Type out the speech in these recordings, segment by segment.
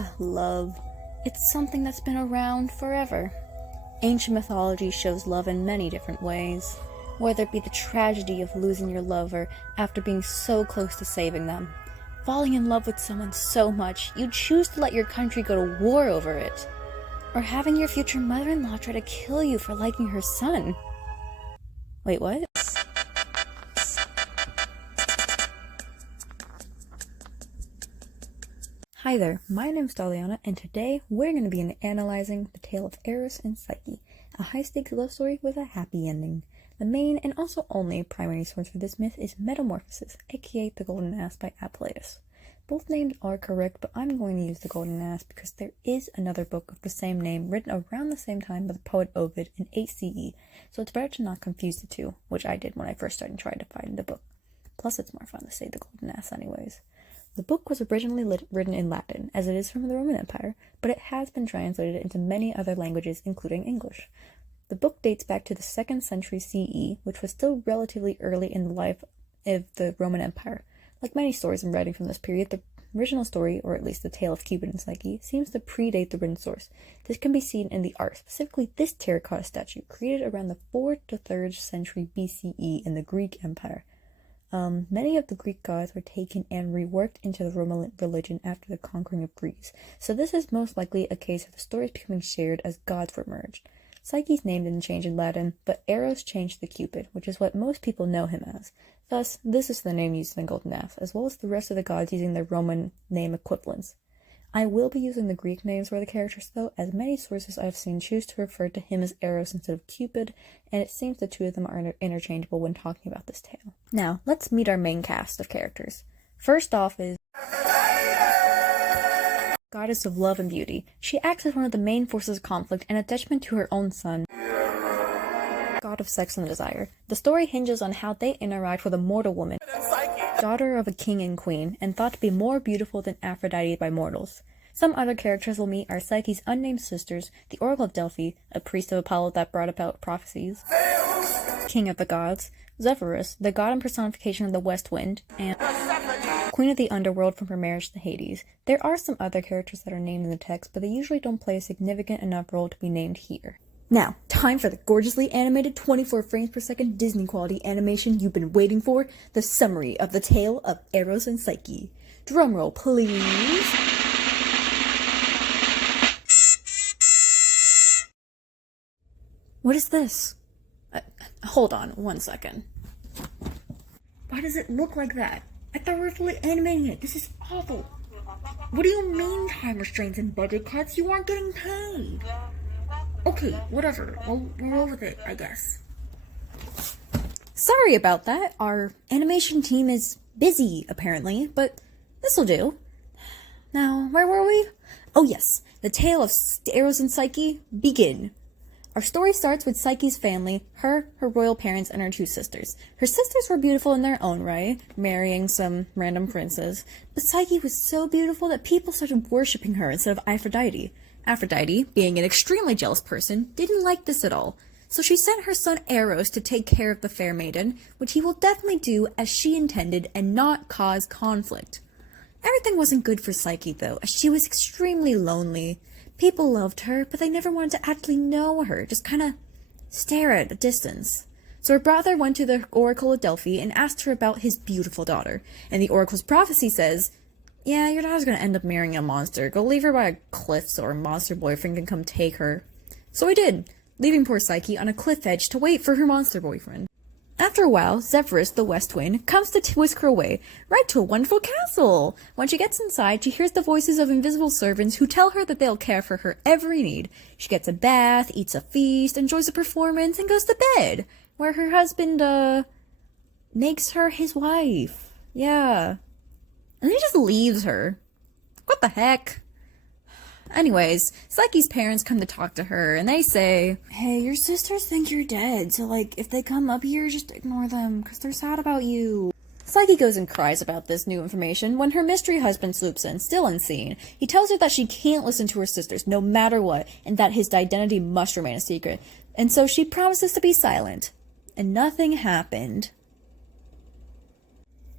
Ah, love. It's something that's been around forever. Ancient mythology shows love in many different ways, whether it be the tragedy of losing your lover after being so close to saving them, falling in love with someone so much you choose to let your country go to war over it, or having your future mother-in-law try to kill you for liking her son. Wait, what? Hi there, my name's Daliana, and today we're going to be analyzing the tale of Eros and Psyche, a high-stakes love story with a happy ending. The main and also only primary source for this myth is Metamorphosis, aka The Golden Ass by AICE. Both names are correct, but I'm going to use The Golden Ass because there is another book of the same name written around the same time by the poet Ovid in AICE, so it's better to not confuse the two, which I did when I first started trying to find the book. Plus, it's more fun to say The Golden Ass anyways. The book was originally written in Latin, as it is from the Roman Empire, but it has been translated into many other languages, including English. The book dates back to the 2nd century CE, which was still relatively early in the life of the Roman Empire. Like many stories and writing from this period, the original story, or at least the tale of Cupid and Psyche, seems to predate the written source. This can be seen in the art, specifically this terracotta statue, created around the 4th to 3rd century BCE in the Greek Empire. Many of the Greek gods were taken and reworked into the Roman religion after the conquering of Greece, so this is most likely a case of the stories becoming shared as gods were merged. Psyche's name didn't change in Latin, but Eros changed to Cupid, which is what most people know him as. Thus, this is the name used in the Golden Ass, as well as the rest of the gods using their Roman name equivalents. I will be using the Greek names for the characters though, as many sources I've seen choose to refer to him as Eros instead of Cupid, and it seems the two of them are interchangeable when talking about this tale. Now, let's meet our main cast of characters. First off is Goddess of Love and Beauty. She acts as one of the main forces of conflict and a detriment to her own son, God of Sex and Desire. The story hinges on how they interact with a mortal woman, daughter of a king and queen, and thought to be more beautiful than Aphrodite by mortals. Some other characters we'll meet are Psyche's unnamed sisters, the Oracle of Delphi, a priest of Apollo that brought about prophecies, king of the gods, Zephyrus, the god and personification of the west wind, and queen of the underworld from her marriage to Hades. There are some other characters that are named in the text, but they usually don't play a significant enough role to be named here. Now, time for the gorgeously animated 24 frames per second Disney quality animation you've been waiting for, the summary of the tale of Eros and Psyche. Drumroll, please. What is this? Hold on, 1 second. Why does it look like that? I thought we were fully animating it. This is awful. What do you mean time restraints and budget cuts? You aren't getting paid. Okay, whatever. We'll roll with it, I guess. Sorry about that. Our animation team is busy, apparently, but this'll do. Now, where were we? Oh yes, the tale of Eros and Psyche, begin. Our story starts with Psyche's family, her royal parents, and her 2 sisters. Her sisters were beautiful in their own right, marrying some random princes, but Psyche was so beautiful that people started worshipping her instead of Aphrodite. Aphrodite, being an extremely jealous person, didn't like this at all, so she sent her son Eros to take care of the fair maiden, which he will definitely do as she intended and not cause conflict. Everything wasn't good for Psyche though, as she was extremely lonely. People loved her, but they never wanted to actually know her, just kinda stare at a distance. So her brother went to the Oracle of Delphi and asked her about his beautiful daughter, and the Oracle's prophecy says, "Yeah, your daughter's gonna end up marrying a monster. Go leave her by a cliff so her monster boyfriend can come take her." So he did, leaving poor Psyche on a cliff edge to wait for her monster boyfriend. After a while, Zephyrus, the west wind, comes to whisk her away, right to a wonderful castle. When she gets inside, she hears the voices of invisible servants who tell her that they'll care for her every need. She gets a bath, eats a feast, enjoys a performance, and goes to bed, where her husband, makes her his wife. Yeah. And he just leaves her. What the heck? Anyways, Psyche's parents come to talk to her, and they say, "Hey, your sisters think you're dead, so if they come up here, just ignore them, because they're sad about you." Psyche goes and cries about this new information when her mystery husband swoops in, still unseen. He tells her that she can't listen to her sisters, no matter what, and that his identity must remain a secret. And so she promises to be silent. And nothing happened.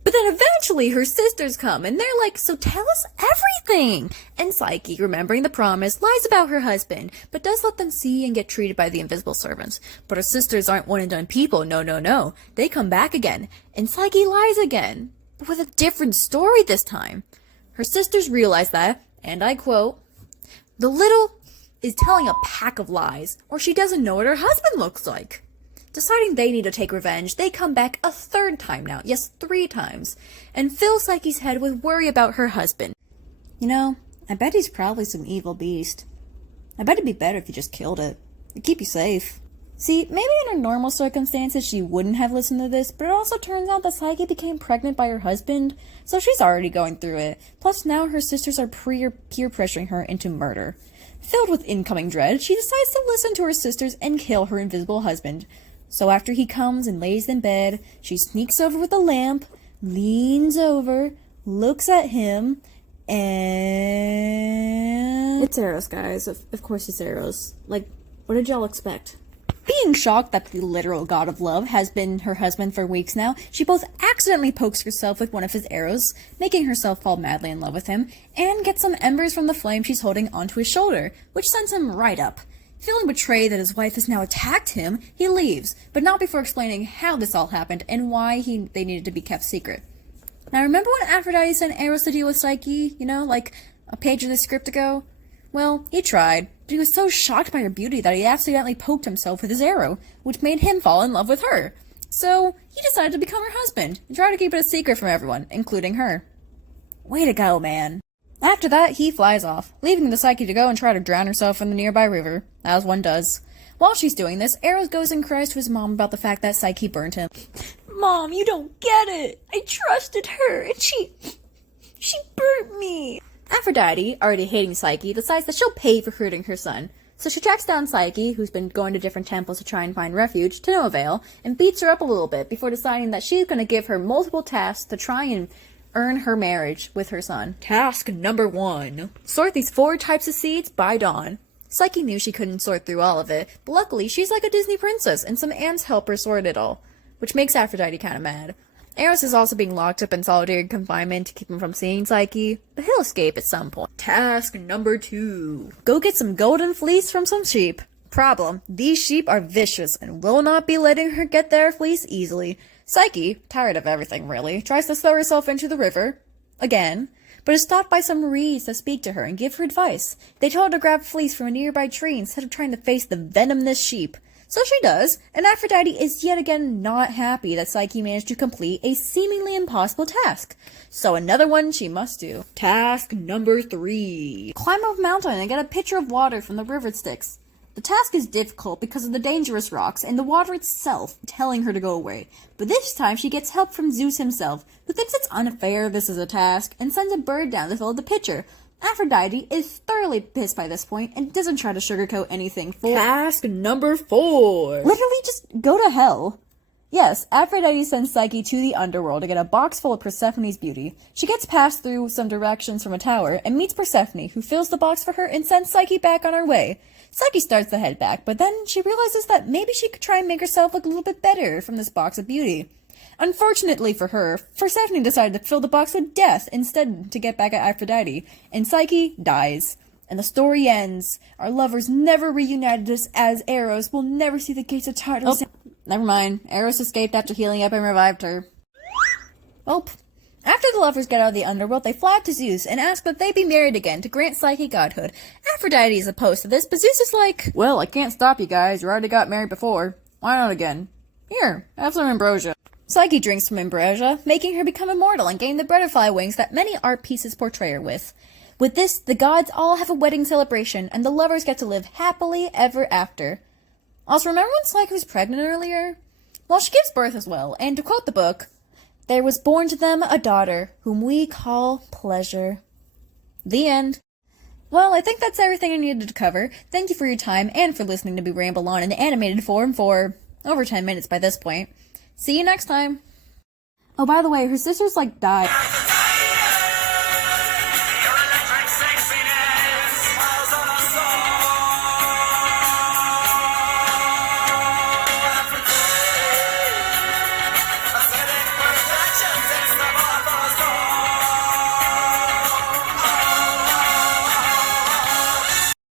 But then eventually her sisters come, and they're like, so tell us everything! And Psyche, remembering the promise, lies about her husband, but does let them see and get treated by the invisible servants. But her sisters aren't one-and-done people, no. They come back again, and Psyche lies again, but with a different story this time. Her sisters realize that, and I quote, "The little is telling a pack of lies, or she doesn't know what her husband looks like." Deciding they need to take revenge, they come back a third time now, yes, 3 times, and fill Psyche's head with worry about her husband. You know, I bet he's probably some evil beast. I bet it'd be better if you just killed it. It'd keep you safe. See, maybe in her normal circumstances she wouldn't have listened to this, but it also turns out that Psyche became pregnant by her husband, so she's already going through it. Plus now her sisters are peer pressuring her into murder. Filled with incoming dread, she decides to listen to her sisters and kill her invisible husband. So after he comes and lays in bed, she sneaks over with a lamp, leans over, looks at him, and... It's Eros, guys. Of course it's Eros. Like, what did y'all expect? Being shocked that the literal god of love has been her husband for weeks now, she both accidentally pokes herself with one of his arrows, making herself fall madly in love with him, and gets some embers from the flame she's holding onto his shoulder, which sends him right up. Feeling betrayed that his wife has now attacked him, he leaves, but not before explaining how this all happened and why they needed to be kept secret. Now remember when Aphrodite sent Eros to deal with Psyche, you know, like a page of the script ago? Well, he tried, but he was so shocked by her beauty that he accidentally poked himself with his arrow, which made him fall in love with her. So, he decided to become her husband, and try to keep it a secret from everyone, including her. Way to go, man. After that, he flies off, leaving the Psyche to go and try to drown herself in the nearby river, as one does. While she's doing this, Eros goes and cries to his mom about the fact that Psyche burned him. Mom, you don't get it! I trusted her, and she burnt me! Aphrodite, already hating Psyche, decides that she'll pay for hurting her son. So she tracks down Psyche, who's been going to different temples to try and find refuge, to no avail, and beats her up a little bit before deciding that she's going to give her multiple tasks to try and earn her marriage with her son. Task number 1. Sort these 4 types of seeds by dawn. Psyche knew she couldn't sort through all of it, but luckily she's like a Disney princess, and some ants help her sort it all, which makes Aphrodite kinda mad. Eros is also being locked up in solitary confinement to keep him from seeing Psyche, but he'll escape at some point. Task number 2. Go get some golden fleece from some sheep. Problem, these sheep are vicious and will not be letting her get their fleece easily. Psyche, tired of everything really, tries to throw herself into the river, again, but is stopped by some reeds that speak to her and give her advice. They tell her to grab fleece from a nearby tree instead of trying to face the venomous sheep. So she does, and Aphrodite is yet again not happy that Psyche managed to complete a seemingly impossible task. So another one she must do. Task number 3. Climb up a mountain and get a pitcher of water from the river Styx. The task is difficult because of the dangerous rocks and the water itself telling her to go away. But this time she gets help from Zeus himself, who thinks it's unfair this is a task, and sends a bird down to fill the pitcher. Aphrodite is thoroughly pissed by this point and doesn't try to sugarcoat anything. Task number 4. Literally just go to hell. Yes, Aphrodite sends Psyche to the underworld to get a box full of Persephone's beauty. She gets passed through some directions from a tower and meets Persephone, who fills the box for her and sends Psyche back on her way. Psyche starts to head back, but then she realizes that maybe she could try and make herself look a little bit better from this box of beauty. Unfortunately for her, Persephone decided to fill the box with death instead to get back at Aphrodite, and Psyche dies. And the story ends. Our lovers never reunited as Eros will never see the gates of Tartarus. Oh, never mind. Eros escaped after healing up and revived her. Well, after the lovers get out of the underworld, they fly to Zeus and ask that they be married again to grant Psyche godhood. Aphrodite is opposed to this, but Zeus is like, well, I can't stop you guys. You already got married before. Why not again? Here, have some ambrosia. Psyche drinks from ambrosia, making her become immortal and gain the butterfly wings that many art pieces portray her with. With this, the gods all have a wedding celebration, and the lovers get to live happily ever after. Also, remember when Psyche was pregnant earlier? Well, she gives birth as well, and to quote the book, there was born to them a daughter, whom we call Pleasure. The end. Well, I think that's everything I needed to cover. Thank you for your time, and for listening to me ramble on in animated form for over 10 minutes by this point. See you next time. Oh, by the way, her sisters, died.